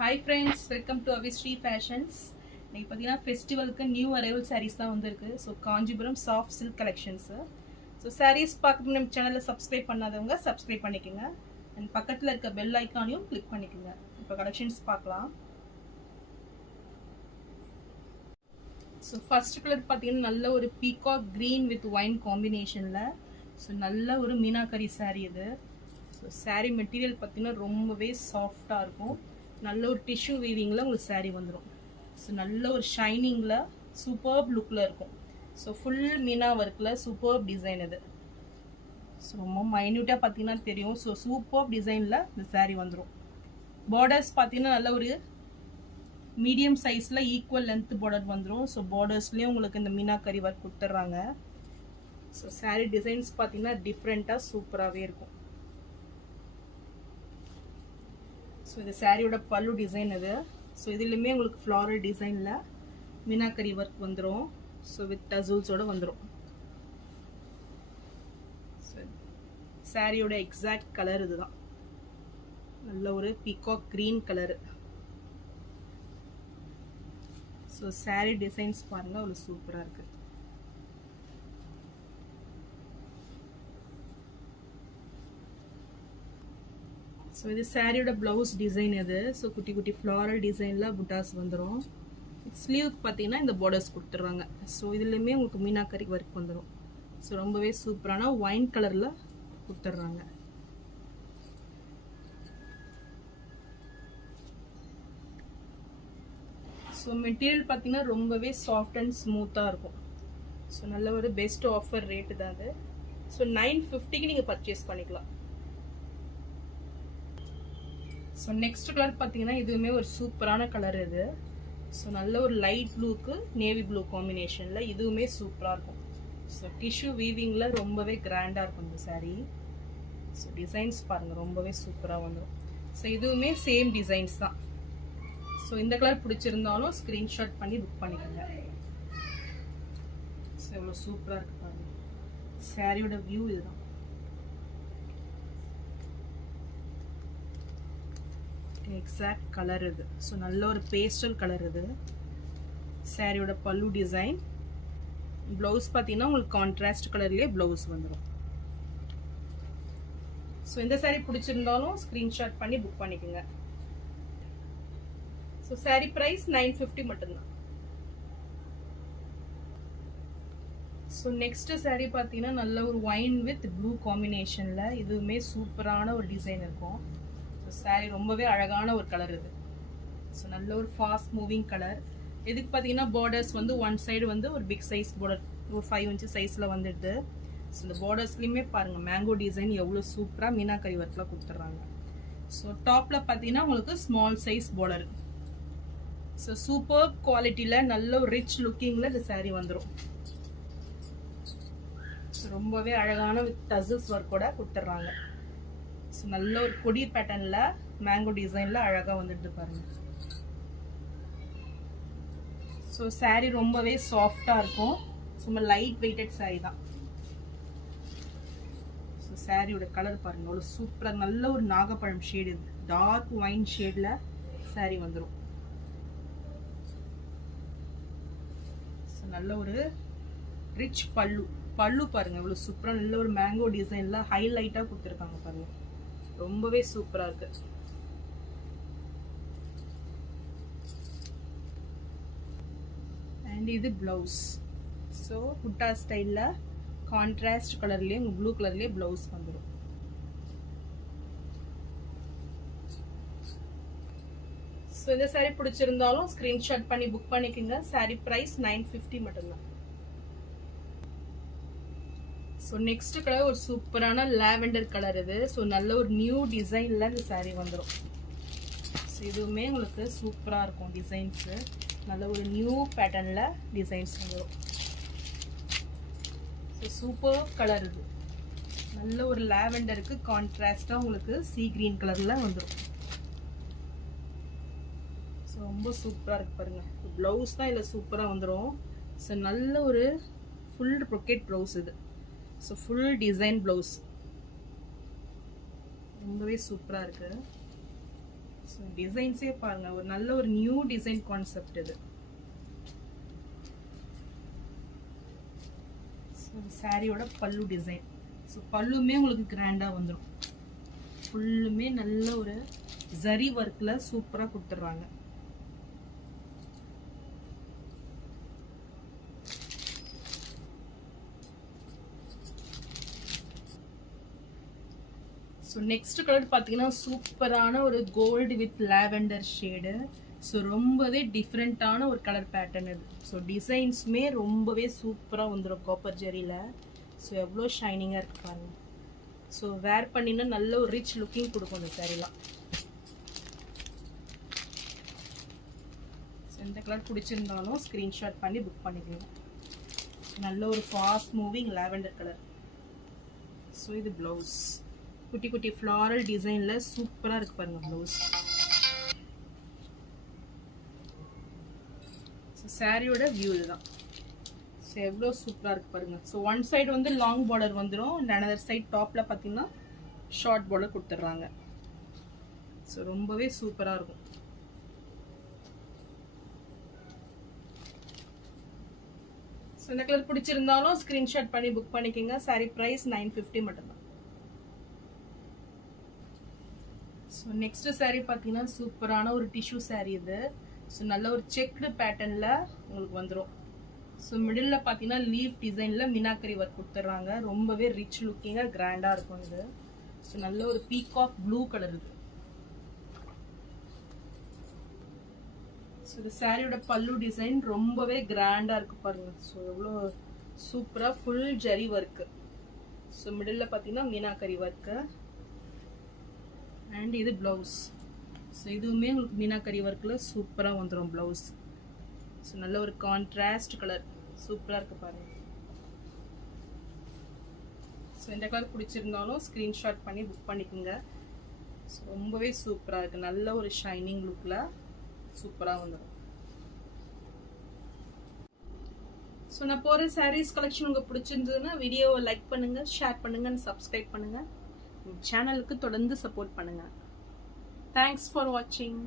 Hi friends, welcome to Avistry Fashions. இன்னைக்கு பார்த்தீங்கன்னா ஃபெஸ்டிவலுக்கு new arrival sarees தான் வந்திருக்கு. So Kanchipuram soft silk collections. So sarees பார்க்க நம்ம சேனலை சப்ஸ்கிரைப் பண்ணாதவங்க சப்ஸ்கிரைப் பண்ணிக்கோங்க. அண்ட் பக்கத்தில் இருக்க பெல் ஐக்கானையும் கிளிக் பண்ணிக்கோங்க. இப்போ கலெக்ஷன்ஸ் பார்க்கலாம். ஸோ ஃபர்ஸ்ட் கலர் பார்த்தீங்கன்னா நல்ல ஒரு பீகாக் க்ரீன் வித் ஒயின் காம்பினேஷனில். ஸோ நல்ல ஒரு மீனாக்கரி saree இது. ஸோ saree மெட்டீரியல் பார்த்தீங்கன்னா ரொம்பவே சாஃப்டாக இருக்கும். நல்ல ஒரு டிஷ்யூ வீவிங்கில் உங்களுக்கு saree வந்துடும். ஸோ நல்ல ஒரு ஷைனிங்கில் சூப்பர்ப் லுக்கில் இருக்கும். ஸோ ஃபுல் மீனா ஒர்க்கில் சூப்பர்ப் டிசைன் இது. ஸோ ரொம்ப மைன்யூட்டாக பார்த்தீங்கன்னா தெரியும். ஸோ சூப்பர்ப் டிசைனில் இந்த saree வந்துடும். பார்டர்ஸ் பார்த்தீங்கன்னா நல்ல ஒரு மீடியம் சைஸில் ஈக்குவல் லென்த் பார்டர் வந்துடும். ஸோ பார்டர்ஸ்லேயும் உங்களுக்கு இந்த மீனாக்கரி ஒர்க் கொடுத்துட்றாங்க. ஸோ saree டிசைன்ஸ் பார்த்தீங்கன்னா டிஃப்ரெண்ட்டாக சூப்பராகவே இருக்கும். ஸோ இது சாரியோட பல்லு டிசைன் இது. ஸோ இதுலேயுமே உங்களுக்கு ஃப்ளாரல் டிசைனில் மீனாக்கரி ஒர்க் வந்துடும். ஸோ வித் டசல்ஸோடு வந்துடும். ஸோ சாரியோட எக்ஸாக்ட் கலர் இதுதான். நல்ல ஒரு peacock green colour. So sorry designs பாருங்கள், அவ்வளோ சூப்பராக இருக்குது. ஸோ இது சாரியோட ப்ளவுஸ் டிசைன் இது. ஸோ குட்டி குட்டி ஃப்ளாரல் டிசைனில் புட்டாஸ் வந்துடும். ஸ்லீவுக்கு பார்த்தீங்கன்னா இந்த பார்டர்ஸ் கொடுத்துட்றாங்க. ஸோ இதுலேயுமே உங்களுக்கு மீனாக்கரி ஒர்க் வந்துடும். ஸோ ரொம்பவே சூப்பரான ஒயின் கலரில் கொடுத்துட்றாங்க. ஸோ மெட்டீரியல் பார்த்தீங்கன்னா ரொம்பவே சாஃப்ட் அண்ட் ஸ்மூத்தாக இருக்கும். ஸோ நல்ல ஒரு பெஸ்ட் ஆஃபர் ரேட்டு தான் அது. ஸோ 950க்கு நீங்கள் பர்ச்சேஸ் பண்ணிக்கலாம். ஸோ நெக்ஸ்ட் கலர் பார்த்தீங்கன்னா இதுவுமே ஒரு சூப்பரான கலர் இது. ஸோ நல்ல ஒரு லைட் ப்ளூக்கு நேவி ப்ளூ காம்பினேஷனில் இதுவுமே சூப்பராக இருக்கும். ஸோ டிஷ்யூ வீவிங்கில் ரொம்பவே கிராண்டாக இருக்கும் இந்த saree. ஸோ டிசைன்ஸ் பாருங்கள், ரொம்பவே சூப்பராக வந்துடும். ஸோ இதுவுமே சேம் டிசைன்ஸ் தான். ஸோ இந்த கலர் பிடிச்சிருந்தாலும் ஸ்க்ரீன்ஷாட் பண்ணி புக் பண்ணிக்கோங்க. ஸோ எவ்வளோ சூப்பராக இருக்கு பாருங்கள். சாரியோட வியூ இதுதான். எக்ஸாக்ட் கலர் இது. ஸோ நல்ல ஒரு பேஸ்டல் கலர் இது. சாரியோட பல்லு டிசைன். ப்ளவுஸ் பார்த்தீங்கன்னா உங்களுக்கு கான்ட்ராஸ்ட் கலர்லேயே ப்ளவுஸ் வந்துடும். ஸோ இந்த saree பிடிச்சிருந்தாலும் ஸ்க்ரீன்ஷாட் பண்ணி புக் பண்ணிக்கோங்க. ஸோ saree ப்ரைஸ் 950 மட்டும்தான். ஸோ நெக்ஸ்ட் saree பார்த்தீங்கன்னா நல்ல ஒரு ஒயின் வித் ப்ளூ காம்பினேஷனில் இதுவுமே சூப்பரான ஒரு டிசைன் இருக்கும். சாரி ரொம்பவே அழகான ஒரு கலர் இது. ஸோ நல்ல ஒரு ஃபாஸ்ட் மூவிங் கலர். இதுக்கு பார்த்தீங்கன்னா பார்டர்ஸ் வந்து ஒன் சைடு வந்து ஒரு பிக் சைஸ் பார்டர், ஒரு 5 inch சைஸில் வந்துடுது. ஸோ இந்த பார்டர்ஸ்லையுமே பாருங்கள் மேங்கோ டிசைன் எவ்வளோ சூப்பராக மீனாக்கரி ஒர்க்கில் கொடுத்துட்றாங்க. ஸோ டாப்பில் பார்த்தீங்கன்னா உங்களுக்கு small size border. So super குவாலிட்டியில் நல்ல ஒரு ரிச் லுக்கிங்கில் இந்த சாரீ வந்துடும். ஸோ ரொம்பவே அழகான வித் டசல்ஸ் ஒர்க்கோட கொடுத்துட்றாங்க. ஸோ நல்ல ஒரு கொடி பேட்டர்னில் மேங்கோ டிசைனில் அழகாக வந்துட்டு பாருங்க. ஸோ saree ரொம்பவே சாஃப்டாக இருக்கும். சும்மா லைட் வெயிட்டட் saree தான். ஸோ சாரியோட கலர் பாருங்கள், அவ்வளோ சூப்பராக நல்ல ஒரு நாகப்பழம் ஷேடு, டார்க் ஒயின் ஷேடில் saree வந்துடும். ஸோ நல்ல ஒரு ரிச் பல்லு. பல்லு பாருங்கள் இவ்வளோ சூப்பராக நல்ல ஒரு மேங்கோ டிசைனில் ஹைலைட்டாக கொடுத்துருக்காங்க பாருங்கள். ரொம்பவே சூப்பராக இருக்கு. அண்ட் இது பிளவுஸ். ஸோ புட்டா ஸ்டைலில் கான்ட்ராஸ்ட் கலர்லேயே ப்ளூ கலர்லேயே பிளவுஸ் வந்துடும். ஸோ இந்த saree பிடிச்சிருந்தாலும் ஸ்க்ரீன்ஷாட் பண்ணி புக் பண்ணிக்கோங்க. saree ப்ரைஸ் 950 மட்டும்தான். ஸோ நெக்ஸ்ட் கலர் ஒரு சூப்பரான லாவெண்டர் கலர் இது. ஸோ நல்ல ஒரு நியூ டிசைனில் இந்த saree வந்துடும். ஸோ இதுவுமே உங்களுக்கு சூப்பராக இருக்கும் டிசைன்ஸு. நல்ல ஒரு நியூ பேட்டர்னில் டிசைன்ஸ் வந்துடும். ஸோ சூப்பர் கலர் இது. நல்ல ஒரு லாவெண்டருக்கு கான்ட்ராஸ்டாக உங்களுக்கு சீ கிரீன் கலரில் வந்துடும். ஸோ ரொம்ப சூப்பராக இருக்கு பாருங்கள். ப்ளவுஸ் தான் இதில் சூப்பராக வந்துடும். ஸோ நல்ல ஒரு ஃபுல் ப்ரொக்கெட் ப்ளவுஸ் இது. ஸோ ஃபுல் டிசைன் ப்ளவுஸ் ரொம்பவே சூப்பராக இருக்குது. ஸோ ஸோ டிசைன்ஸே பாருங்க, ஒரு நல்ல ஒரு நியூ டிசைன் கான்செப்ட் இது. ஸோ சாரியோட பல்லு டிசைன். ஸோ பல்லுமே உங்களுக்கு கிராண்டாக வந்துடும். ஃபுல்லுமே நல்ல ஒரு ஜரி ஒர்க்கில் சூப்பராக கொடுத்துட்றாங்க. ஸோ நெக்ஸ்ட் கலர் பார்த்தீங்கன்னா சூப்பரான ஒரு gold with lavender shade. So ரொம்பவே டிஃப்ரெண்ட்டான ஒரு கலர் பேட்டர்ன் இது. ஸோ டிசைன்ஸுமே ரொம்பவே சூப்பராக வந்துடும் காப்பர் ஜெரியில். ஸோ எவ்வளோ ஷைனிங்காக இருக்கு பாருங்க. ஸோ வேர் பண்ணினா நல்ல ஒரு ரிச் லுக்கிங் கொடுக்கும் இந்த சாரீலாம். ஸோ இந்த கலர் பிடிச்சிருந்தாலும் ஸ்க்ரீன்ஷாட் பண்ணி புக் பண்ணிக்கலாம். நல்ல ஒரு fast moving lavender colour. So இது ப்ளவுஸ் குட்டி குட்டி ஃப்ளாரல் டிசைனில் சூப்பராக இருக்கு பாருங்க ப்ளவுஸ். ஸோ சாரியோட வியூ இதுதான். ஸோ எவ்வளோ சூப்பராக இருக்கு பாருங்க. ஸோ ஒன் சைடு வந்து லாங் பார்டர் வந்துடும், அண்ட் அனதர் சைட் டாப்பில் பார்த்தீங்கன்னா ஷார்ட் பார்டர் கொடுத்துட்றாங்க. ஸோ ரொம்பவே சூப்பராக இருக்கும். ஸோ இந்த கலர் பிடிச்சிருந்தாலும் ஸ்க்ரீன்ஷாட் பண்ணி புக் பண்ணிக்கோங்க. சாரி ப்ரைஸ் 950 மட்டும்தான். ஸோ நெக்ஸ்ட் சாரீ பார்த்தீங்கன்னா சூப்பரான ஒரு டிஷ்யூ சாரீ இது. ஸோ நல்ல ஒரு செக்டு பேட்டர்னில் உங்களுக்கு வந்துடும். ஸோ மிடில் பார்த்தீங்கன்னா லீஃப் டிசைனில் மீனாக்கரி ஒர்க் கொடுத்துட்றாங்க. ரொம்பவே ரிச் லுக்கிங்காக கிராண்டாக இருக்கும் இது. ஸோ நல்ல ஒரு பீகாக் ப்ளூ கலர் இது. ஸோ இந்த சாரியோட பல்லு டிசைன் ரொம்பவே கிராண்டாக இருக்கு பாருங்க. ஸோ எவ்வளோ சூப்பராக full zari work. So middle பார்த்தீங்கன்னா மீனாக்கரி ஒர்க்கு. அண்ட் இது ப்ளவுஸ். ஸோ இதுவுமே உங்களுக்கு மீனாக்கரி ஒர்க்கில் சூப்பராக வந்துடும் ப்ளவுஸ். ஸோ நல்ல ஒரு கான்ட்ராஸ்ட் கலர் சூப்பராக இருக்குது பாருங்கள். ஸோ இந்த கலர் பிடிச்சிருந்தாலும் ஸ்க்ரீன்ஷாட் பண்ணி புக் பண்ணிக்கோங்க. ஸோ ரொம்பவே சூப்பராக இருக்குது. நல்ல ஒரு ஷைனிங் லுக்கில் சூப்பராக வந்துடும். ஸோ நான் போகிற சாரீஸ் கலெக்ஷன் உங்களுக்கு பிடிச்சிருந்ததுன்னா வீடியோவை லைக் பண்ணுங்கள், ஷேர் பண்ணுங்கள், சப்ஸ்கிரைப் பண்ணுங்கள். சேனலுக்கு தொடர்ந்து சப்போர்ட் பண்ணுங்க. தேங்க்ஸ் ஃபார் வாட்சிங்.